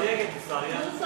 Sarıya getir sarıya.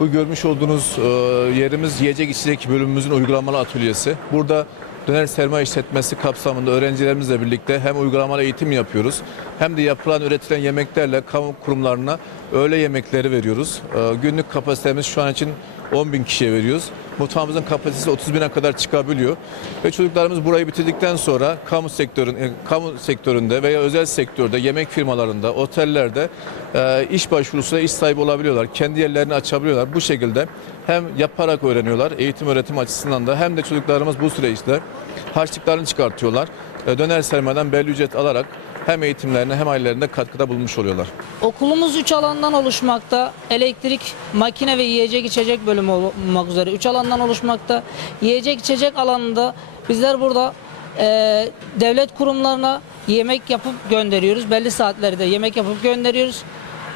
Bu görmüş olduğunuz e, yerimiz yiyecek içecek bölümümüzün uygulamalı atölyesi. Burada döner sermaye işletmesi kapsamında öğrencilerimizle birlikte hem uygulamalı eğitim yapıyoruz hem de yapılan üretilen yemeklerle kamu kurumlarına öğle yemekleri veriyoruz. E, Günlük kapasitemiz şu an için 10 bin kişiye veriyoruz. Mutfağımızın kapasitesi 30 bine kadar çıkabiliyor. Ve çocuklarımız burayı bitirdikten sonra kamu sektörün, e, kamu sektöründe veya özel sektörde, yemek firmalarında, otellerde e, iş başvurusuyla iş sahibi olabiliyorlar. Kendi yerlerini açabiliyorlar. Bu şekilde hem yaparak öğreniyorlar eğitim öğretim açısından da hem de çocuklarımız bu süreçte harçlıklarını çıkartıyorlar. E, döner sermayeden belli ücret alarak hem eğitimlerine hem ailelerine katkıda bulmuş oluyorlar. Okulumuz 3 alandan oluşmakta. Elektrik, makine ve yiyecek içecek bölümü olmak üzere 3 alandan oluşmakta. Yiyecek içecek alanında bizler burada e, devlet kurumlarına yemek yapıp gönderiyoruz. Belli saatlerde yemek yapıp gönderiyoruz.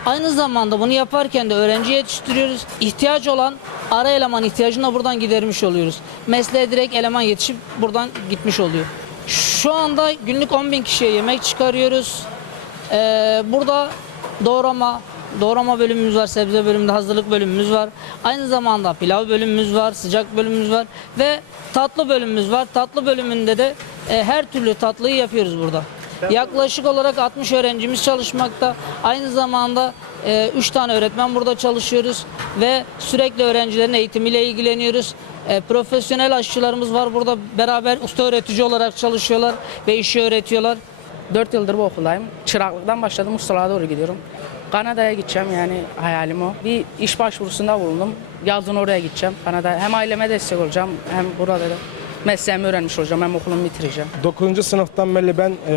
Aynı zamanda bunu yaparken de öğrenci yetiştiriyoruz. İhtiyaç olan ara eleman ihtiyacını da buradan gidermiş oluyoruz. Mesleğe direkt eleman yetişip buradan gitmiş oluyor. Şu anda günlük 10 bin kişiye yemek çıkarıyoruz. Ee, burada doğrama, doğrama bölümümüz var, sebze bölümünde hazırlık bölümümüz var. Aynı zamanda pilav bölümümüz var, sıcak bölümümüz var ve tatlı bölümümüz var. Tatlı bölümünde de e, her türlü tatlıyı yapıyoruz burada. Yaklaşık olarak 60 öğrencimiz çalışmakta. Aynı zamanda 3 tane öğretmen burada çalışıyoruz ve sürekli öğrencilerin eğitimiyle ilgileniyoruz. E, profesyonel aşçılarımız var burada beraber usta öğretici olarak çalışıyorlar ve işi öğretiyorlar. 4 yıldır bu okuldayım. Çıraklıktan başladım ustalığa doğru gidiyorum. Kanada'ya gideceğim yani hayalim o. Bir iş başvurusunda bulundum. Yazın oraya gideceğim. Kanada hem aileme destek olacağım hem burada da mesleğimi öğrenmiş olacağım hem okulumu bitireceğim. 9. sınıftan beri ben e,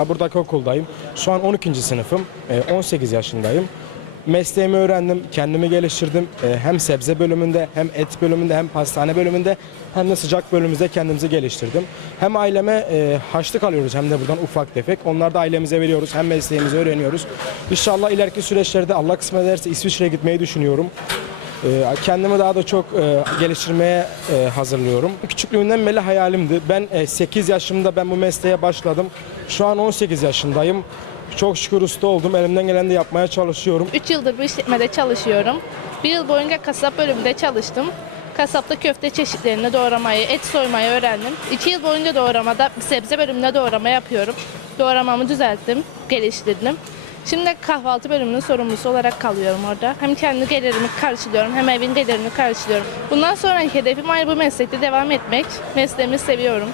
e, buradaki okuldayım. Şu an 12. sınıfım. E, 18 yaşındayım. Mesleğimi öğrendim, kendimi geliştirdim. E, hem sebze bölümünde, hem et bölümünde, hem pastane bölümünde, hem de sıcak bölümümüzde kendimizi geliştirdim. Hem aileme e, harçlık alıyoruz hem de buradan ufak tefek. Onlar da ailemize veriyoruz, hem mesleğimizi öğreniyoruz. İnşallah ileriki süreçlerde Allah kısmet ederse İsviçre'ye gitmeyi düşünüyorum. Ee, Kendimi daha da çok e, geliştirmeye e, hazırlıyorum. Küçüklüğümden beri hayalimdi. Ben e, 8 yaşımda ben bu mesleğe başladım. Şu an 18 yaşındayım. Çok şükür usta oldum. Elimden gelen de yapmaya çalışıyorum. 3 yıldır bu işletmede çalışıyorum. Bir yıl boyunca kasap bölümünde çalıştım. Kasapta köfte çeşitlerini doğramayı, et soymayı öğrendim. 2 yıl boyunca doğramada sebze bölümünde doğrama yapıyorum. Doğramamı düzelttim, geliştirdim. Şimdi kahvaltı bölümünün sorumlusu olarak kalıyorum orada. Hem kendi gelirimi karşılıyorum hem evin gelirini karşılıyorum. Bundan sonraki hedefim aynı bu meslekte devam etmek. Mesleğimi seviyorum.